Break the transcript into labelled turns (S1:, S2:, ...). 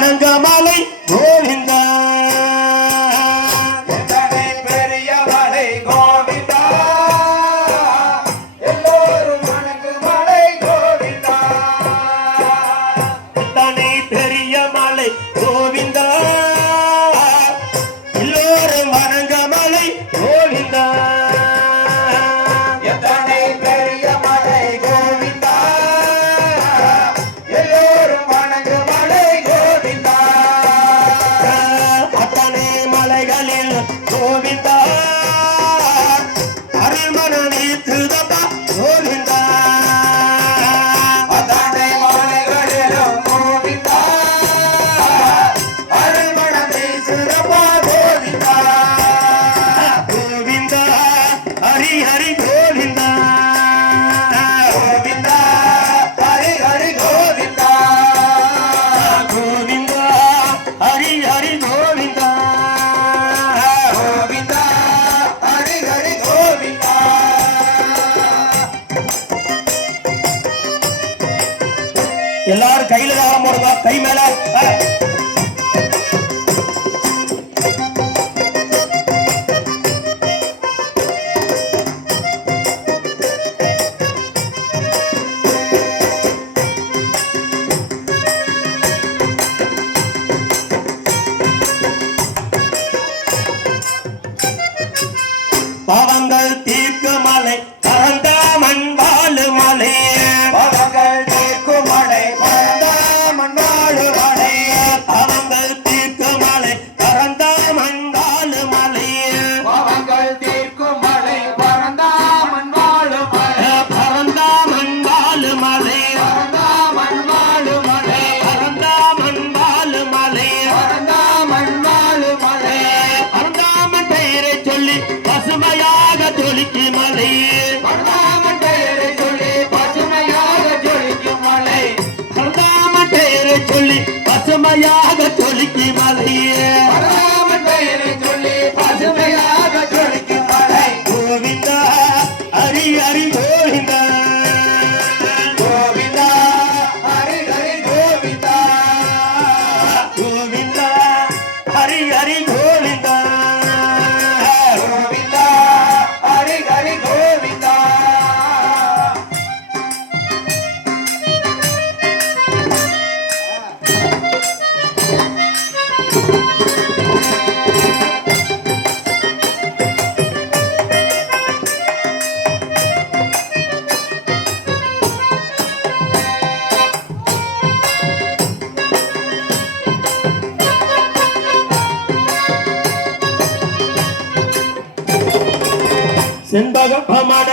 S1: ஆனந்தமலை கோவிந்த
S2: எல்லாரும்
S1: கையில தாளம் போடுங்க. கை மேல. பாவங்கள் தீ மகிமையாக தொழுக்கி மலையே செண்பக பிரமாண